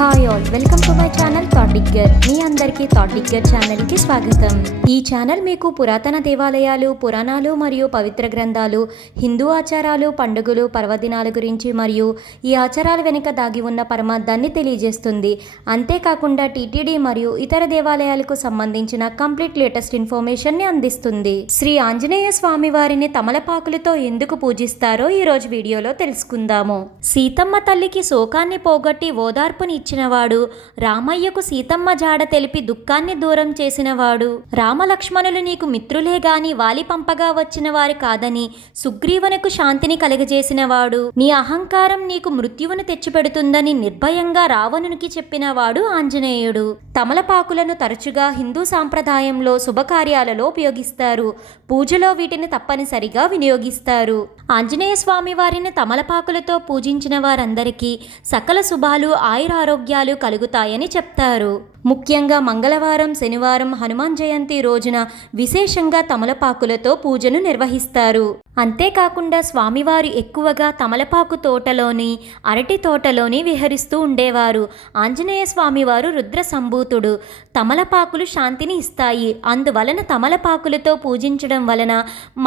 Hi all, welcome to my channel Thought Digger. మీ అందరికీ Thought digger ఛానల్కి స్వాగతం. ఈ ఛానల్ మీకు పురాతన దేవాలయాలు, పురాణాలు మరియు పవిత్ర గ్రంథాలు, హిందూ ఆచారాలు, పండుగలు, పర్వదినాల గురించి మరియు ఈ ఆచారాల వెనుక దాగి ఉన్న పరమార్థాన్ని తెలియజేస్తుంది. అంతేకాకుండా టీటీడీ మరియు ఇతర దేవాలయాలకు సంబంధించిన కంప్లీట్ లేటెస్ట్ ఇన్ఫర్మేషన్ని అందిస్తుంది. శ్రీ ఆంజనేయ స్వామి వారిని తమలపాకులతో ఎందుకు పూజిస్తారో ఈరోజు వీడియోలో తెలుసుకుందాము. సీతమ్మ తల్లికి శోకాన్ని పోగొట్టి ఓదార్పుని ఇచ్చినవాడు, రామయ్యకు సీతమ్మ జాడ తెలిపి దుఃఖాన్ని దూరం చేసినవాడు, రామలక్ష్మణులు నీకు మిత్రులే గాని వాలి పంపగా వచ్చిన వారు కాదని సుగ్రీవునకు శాంతిని కలగజేసినవాడు, నీ అహంకారం నీకు మృత్యువును తెచ్చిపెడుతుందని నిర్భయంగా రావణునికి చెప్పినవాడు ఆంజనేయుడు. తమలపాకులను తరచుగా హిందూ సాంప్రదాయంలో శుభకార్యాలలో ఉపయోగిస్తారు. పూజలో వీటిని తప్పనిసరిగా వినియోగిస్తారు. ఆంజనేయ స్వామి వారిని తమలపాకులతో పూజించిన వారందరికీ సకల శుభాలు, ఆయురారోగ్యాలు కలుగుతాయని చెప్తారు. ముఖ్యంగా మంగళవారం, శనివారం, హనుమాన్ జయంతి రోజున విశేషంగా తమలపాకులతో పూజను నిర్వహిస్తారు. అంతేకాకుండా స్వామివారు ఎక్కువగా తమలపాకు తోటలోని, అరటి తోటలోని విహరిస్తూ ఉండేవారు. ఆంజనేయ స్వామివారు రుద్ర సంభూతుడు. తమలపాకులు శాంతిని ఇస్తాయి. అందువలన తమలపాకులతో పూజించడం వలన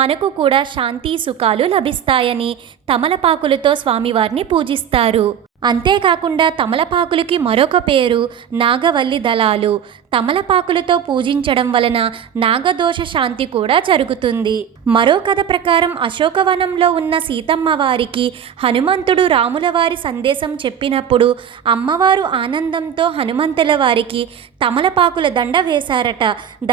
మనకు కూడా శాంతి, సుఖాలు లభిస్తాయని తమలపాకులతో స్వామివారిని పూజిస్తారు. అంతేకాకుండా తమలపాకులకి మరొక పేరు నాగవల్లి దళాలు. తమలపాకులతో పూజించడం వలన నాగదోష శాంతి కూడా జరుగుతుంది. మరో కథ ప్రకారం అశోకవనంలో ఉన్న సీతమ్మ వారికి హనుమంతుడు రాముల వారి సందేశం చెప్పినప్పుడు అమ్మవారు ఆనందంతో హనుమంతుల వారికి తమలపాకుల దండ వేశారట.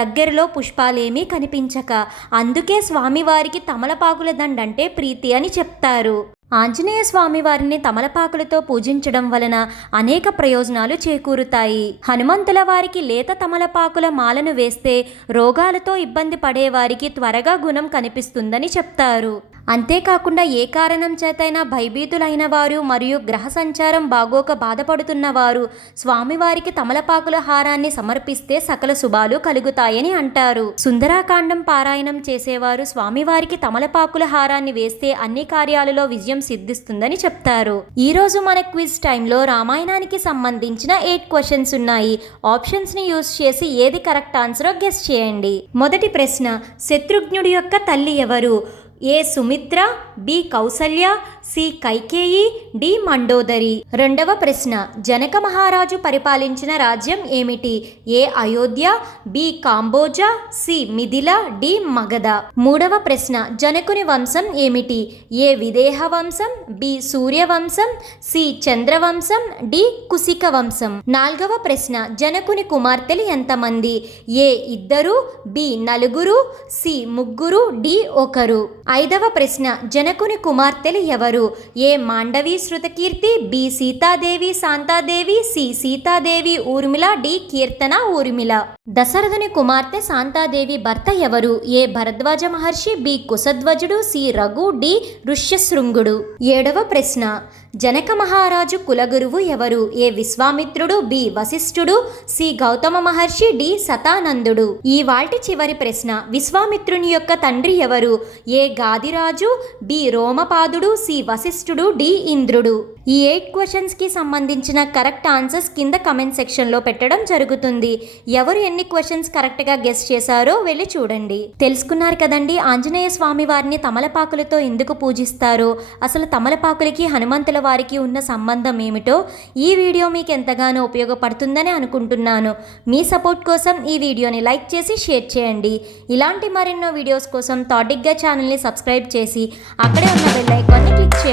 దగ్గరలో పుష్పాలేమీ కనిపించక. అందుకే స్వామివారికి తమలపాకుల దండంటే ప్రీతి అని చెప్తారు. ఆంజనేయ స్వామి వారిని తమలపాకులతో పూజించడం వలన అనేక ప్రయోజనాలు చేకూరుతాయి. హనుమంతుల వారికి లేత తమలపాకుల మాలను వేస్తే రోగాలతో ఇబ్బంది పడేవారికి త్వరగా గుణం కనిపిస్తుందని చెప్తారు. అంతేకాకుండా ఏ కారణం చేతైనా భయభీతులైన వారు మరియు గ్రహ సంచారం బాగోక బాధపడుతున్న వారు స్వామివారికి తమలపాకుల హారాన్ని సమర్పిస్తే సకల శుభాలు కలుగుతాయని అంటారు. సుందరాకాండం పారాయణం చేసేవారు స్వామివారికి తమలపాకుల హారాన్ని వేస్తే అన్ని కార్యాలలో విజయం సిద్ధిస్తుందని చెప్తారు. ఈ రోజు మన క్విజ్ టైంలో రామాయణానికి సంబంధించిన 8 క్వశ్చన్స్ ఉన్నాయి. ఆప్షన్స్ ని యూజ్ చేసి ఏది కరెక్ట్ ఆన్సరో గెస్ చేయండి. మొదటి ప్రశ్న, శత్రుఘ్నుడి యొక్క తల్లి ఎవరు? A Sumitra, B Kausalya, C Kaikeyi, D Mandodari. రెండవ ప్రశ్న, జనక మహారాజు పరిపాలించిన రాజ్యం ఏమిటి? A Ayodhya, B Kamboja, C Mithila, D Magadha. మూడవ ప్రశ్న, జనకుని వంశం ఏమిటి? ఏ విదేహ వంశం, బి సూర్యవంశం, సి చంద్రవంశం, డి కుశిక వంశం. నాలుగవ ప్రశ్న, జనకుని కుమార్తెలు ఎంతమంది? A 2, B 4, C 3, D 1. ఐదవ ప్రశ్న, జనకుని కుమార్తెలు ఎవరు? A Mandavi Shrutakirti, B Sitadevi Shantadevi, C Sitadevi Urmila, D కీర్తన ఊర్మిళ. దశరథుని కుమార్తె శాంతాదేవి భర్త ఎవరు? ఏ భరద్వాజ మహర్షి, బి కుశధ్వజుడు, సి రఘు, డి ఋష్యశృంగుడు. ఏడవ ప్రశ్న, జనక మహారాజు కులగురువు ఎవరు? ఏ విశ్వామిత్రుడు, బి వశిష్ఠుడు, సి గౌతమ మహర్షి, డి శతానందుడు. ఈ వాల్టి చివరి ప్రశ్న, విశ్వామిత్రుని యొక్క తండ్రి ఎవరు? ఏ గాదిరాజు, బి రోమపాదుడు, సి వశిష్ఠుడు, డి ఇంద్రుడు. ఈ 8 క్వశ్చన్స్ కి సంబంధించిన కరెక్ట్ ఆన్సర్స్ కింద కమెంట్ సెక్షన్ లో పెట్టడం జరుగుతుంది. ఎవరు ఎన్ని క్వశ్చన్స్ కరెక్ట్ గా గెస్ చేశారో వెళ్ళి చూడండి. తెలుసుకున్నారు కదండి ఆంజనేయ స్వామి వారిని తమలపాకులతో ఎందుకు పూజిస్తారో, అసలు తమలపాకులకి హనుమంతుల వారికి ఉన్న సంబంధం ఏమిటో. ఈ వీడియో మీకు ఎంతగానో ఉపయోగపడుతుందని అనుకుంటున్నాను. మీ సపోర్ట్ కోసం ఈ వీడియోని లైక్ చేసి షేర్ చేయండి. ఇలాంటి మరెన్నో వీడియోస్ కోసం థాట్ డిగ్గర్ ఛానల్ని సబ్స్క్రైబ్ చేసి అక్కడే ఉన్న బెల్ ఐకాన్ని క్లిక్ చేయండి.